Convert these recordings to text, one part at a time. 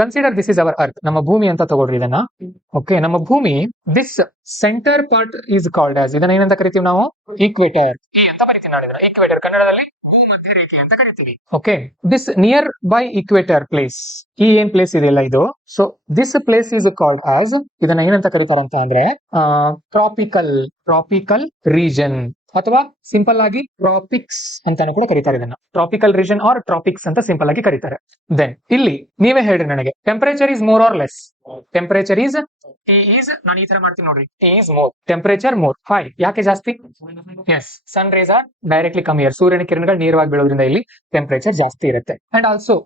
Consider this is our earth, ನಮ್ಮ ಭೂಮಿ ಅಂತ ತಗೊಳ್ರಿ ಇದನ್ನ. ಓಕೆ, ನಮ್ಮ ಭೂಮಿ, this centre part is called as, ಇದನ್ನ ಏನಂತ ಕರಿತೀವಿ ನಾವು? ಈಕ್ವೇಟರ್ ಅಂತ ಬರಿತೀವಿ ನಾನು ಇದನ್ನ. ಈಕ್ವೇಟರ್ ಕನ್ನಡದಲ್ಲಿ ಭೂಮಧ್ಯ ರೇಖೆ ಅಂತ ಕರಿತೀವಿ. Okay, this near by equator place, ಈ ಏನ್ ಪ್ಲೇಸ್ ಇದೆಯಲ್ಲ ಇದು, so this place is called as, ಇದನ್ನ ಏನಂತ ಕರೀತಾರಂತ ಅಂದ್ರೆ ಟ್ರಾಪಿಕಲ್ ರೀಜನ್, ಅಥವಾ ಸಿಂಪಲ್ ಆಗಿ ಟ್ರಾಪಿಕ್ಸ್ ಅಂತಾನು ಕೂಡ ಕರೀತಾರೆ ಇದನ್ನ. ಟ್ರಾಪಿಕಲ್ ರೀಜನ್ ಆರ್ ಟ್ರಾಪಿಕ್ಸ್ ಅಂತ ಸಿಂಪಲ್ ಆಗಿ ಕರೀತಾರೆ. ದೆನ್ ಇಲ್ಲಿ ನೀವೇ ಹೇಳ್ರಿ ನನಗೆ, temperature is more or less? Temperature is T is, ನಾನು ಈ ತರ ಮಾಡ್ತೀನಿ ನೋಡ್ರಿ, T is more, temperature more. High, ಯಾಕೆ ಜಾಸ್ತಿ? S, sun rays are directly come here, ಸೂರ್ಯನ ಕಿರಣಗಳು ನೇರವಾಗಿ ಬೀಳೋದ್ರಿಂದ ಇಲ್ಲಿ ಟೆಂಪರೇಚರ್ ಜಾಸ್ತಿ ಇರುತ್ತೆ. And also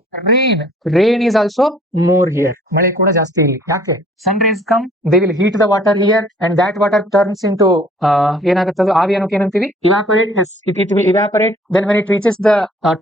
rain is also more here, ಮಳೆ ಕೂಡ ಜಾಸ್ತಿ ಇಲ್ಲಿ. ಯಾಕೆ? Sun rays come, they will heat the water here and that water turns into ಏನಾಗುತ್ತದೆ, ಆವಿ ಅನ್ನೋಕೆ ಏನಂತೀವಿ? Evaporate. Yes, it will evaporate. Then when it reaches the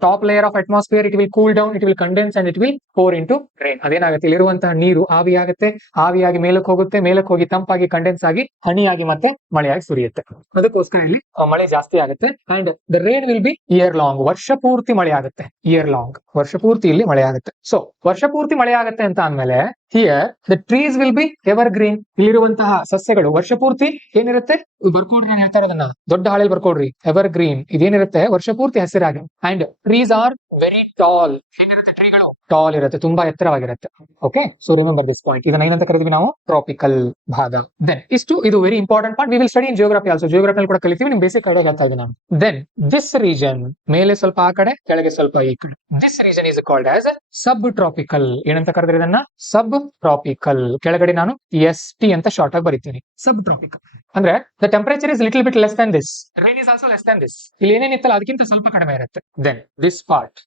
top layer of atmosphere, it will cool down, it will condense and it will pour into rain. ಅದೇನಾಗುತ್ತೆ, ಇಲ್ಲಿರುವಂತಹ ನೀರು ಆವಿಯಾಗುತ್ತೆ, ಆವಿಯಾಗಿ ಮೇಲಕ್ಕೆ ಹೋಗುತ್ತೆ, ಮೇಲಕ್ಕೆ ಹೋಗಿ ತಂಪಾಗಿ ಕಂಡೆನ್ಸ್ ಆಗಿ ಹನಿಯಾಗಿ ಮತ್ತೆ ಮಳೆಯಾಗಿ ಸುರಿಯುತ್ತೆ. ಅದಕ್ಕೋಸ್ಕರ ಇಲ್ಲಿ ಮಳೆ ಜಾಸ್ತಿ ಆಗುತ್ತೆ. And the rain will be year long, ವರ್ಷ ಪೂರ್ತಿ ಮಳೆ ಆಗುತ್ತೆ. ಇಯರ್ ಲಾಂಗ್, ವರ್ಷ ಪೂರ್ತಿ ಇಲ್ಲಿ ಮಳೆ ಆಗುತ್ತೆ. ಸೊ ವರ್ಷ ಪೂರ್ತಿ ಮಳೆ ಆಗುತ್ತೆ ಅಂತ ಅಂದ್ಮೇಲೆ here the trees will be evergreen, ಇಲ್ಲಿರುವಂತಹ ಸಸ್ಯಗಳು ವರ್ಷ ಪೂರ್ತಿ ಏನಿರುತ್ತೆ, ಬರ್ಕೊಡ್ರಿ ಹೇಳ್ತಾರೆ ಅದನ್ನ, ದೊಡ್ಡ ಹಾಳೆಯಲ್ಲಿ ಬರ್ಕೊಡ್ರಿ, ಎವರ್ ಗ್ರೀನ್, ಇದೇನಿರುತ್ತೆ ವರ್ಷ ಪೂರ್ತಿ ಹಸಿರಾಗಿ. And trees are very tall, ಹೇಗಿರುತ್ತೆ ಟ್ರೀಗಳು? ಟಾಲ್ ಇರುತ್ತೆ, ತುಂಬಾ ಎತ್ತರವಾಗಿರುತ್ತೆ. Okay, so remember this point. ಇದನ್ನ ಏನಂತ ಕರಿತೀವಿ ನಾವು? ಟ್ರಾಪಿಕಲ್ ಭಾಗ. ದೆನ್ ಇದು very important part, we will study in geography also. Geography ಕೂಡ ಕಲಿತೀವಿ, ನಿಮ್ ಬೇಸಿಕ್ ಕಡೆ ಹೇಳ್ತಾ ಇದ್ದೀನಿ ನಾನು. ದೆನ್ ದಿಸ್ ರೀಜನ್, ಮೇಲೆ ಸ್ವಲ್ಪ ಆ ಕಡೆ, ಕೆಳಗೆ ಸ್ವಲ್ಪ ಈ ಕಡೆ, this reason is called as subtropical. ಏನಂತ ಕರೆದ್ರೆ ಇದನ್ನ? Subtropical. ಕೆಳಗಡೆ ನಾನು ST ಅಂತ ಶಾರ್ಟ್ ಆಗಿ ಬರೀತೀನಿ. ಸಬ್ ಟ್ರಾಪಿಕಲ್ ಅಂದ್ರೆ the temperature is little bit less than this, rain is also less than this. ಇಲ್ಲಿ ಏನೇನಿತ್ತಲ್ಲ ಅದಕ್ಕಿಂತ ಸ್ವಲ್ಪ ಕಡಿಮೆ ಇರುತ್ತೆ. Then this part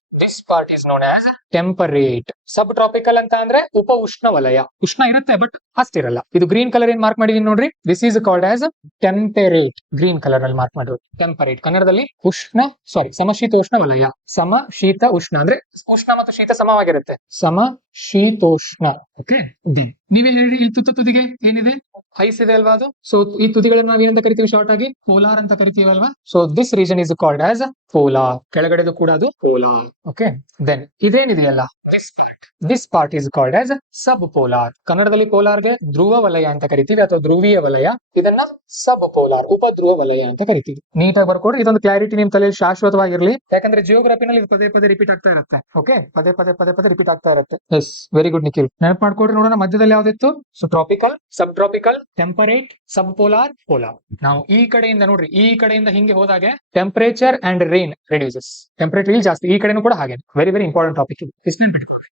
is known as temperate. Subtropical ಅಂತ ಅಂದ್ರೆ ಉಪ ಉಷ್ಣ ವಲಯ, ಉಷ್ಣ ಇರುತ್ತೆ ಬಟ್ ಅಷ್ಟಿರಲ್ಲ. ಇದು ಗ್ರೀನ್ ಕಲರ್ ಏನ್ ಮಾರ್ಕ್ ಮಾಡಿದೀನಿ ನೋಡ್ರಿ, this is called as temperate. Green colour ಅಲ್ಲಿ ಮಾರ್ಕ್ ಮಾಡಿದ್ರು ಟೆಂಪರೇಟ್. ಕನ್ನಡದಲ್ಲಿ ಸಮಶೀತೋಷ್ಣ ವಲಯ. ಸಮಶೀತ ಉಷ್ಣ ಅಂದ್ರೆ ಉಷ್ಣ ಮತ್ತು ಶೀತ ಸಮವಾಗಿರುತ್ತೆ, ಸಮಶೀತೋಷ್ಣ. ಓಕೆ, ನೀವೇ ಹೇಳಿ, ಇಲ್ಲಿ ತುದಿಗೆ ಏನಿದೆ? ಐಸ್ ಇದೆ ಅಲ್ವಾ ಅದು. ಸೊ ಈ ತುದಿಗಳನ್ನ ನಾವು ಏನಂತ ಕರಿತೀವಿ ಶಾರ್ಟ್ ಆಗಿ? ಪೋಲಾರ್ ಅಂತ ಕರಿತೀವಿ ಅಲ್ವಾ. So this region is called as polar. ಕೆಳಗಡೆದು ಕೂಡ ಅದು ಪೋಲಾರ್. ಓಕೆ, ದೆನ್ ಇದೇನಿದೆಯಲ್ಲ this part is called as subpolar. ಕನ್ನಡದಲ್ಲಿ ಪೋಲಾರ್ಗೆ ಧ್ರುವ ವಲಯ ಅಂತ ಕರಿತೀವಿ ಅಥವಾ ಧ್ರುವೀಯ ವಲಯ, ಇದನ್ನ ಸಬ್ ಪೋಲಾರ್, ಉಪಧ್ರುವ ವಲಯ ಅಂತ ಕರಿತೀವಿ. ನೀಟಾಗಿ ಬರ್ಕೊಡ್ರಿ, ಇದೊಂದು ಕ್ಲಾರಿಟಿ ನಿಮ್ ತಲೆಯಲ್ಲಿ ಶಾಶ್ವತವಾಗಿರ್ಲಿ. ಯಾಕಂದ್ರೆ ಜಿಯೋಗ್ರಫಿನಲ್ಲಿ ಇದು ಪದೇ ರಿಪೀಟ್ ಆಗ್ತಾ ಇರುತ್ತೆ. ಓಕೆ, ಪದೇ ರಿಪೀಟ್ ಆಗ್ತಾ ಇರುತ್ತೆ. ಎಸ್, ವೆರಿ ಗುಡ್ ನಿಖಿಲ್, ನೆನಪು ಮಾಡ್ಕೊಡ್ರಿ. ನೋಡೋಣ ಮಧ್ಯದಲ್ಲಿ ಯಾವ್ದಿತ್ತು? So tropical, subtropical, temperate, subpolar, polar. ನಾವು ಈ ಕಡೆಯಿಂದ ನೋಡ್ರಿ, ಈ ಕಡೆಯಿಂದ ಹಿಂಗೆ ಹೋದಾಗೆ temperature and rain reduces. Temperature ಇಲ್ಲಿ ಜಾಸ್ತಿ, ಈ ಕಡೆನೂ ಕೂಡ ಹಾಗೆ. ವೆರಿ ಇಂಪಾರ್ಟೆಂಟ್ ಟಾಪಿಕ್ ಇದು, ನೆನಪಿಟ್ಕೊಳ್ರಿ.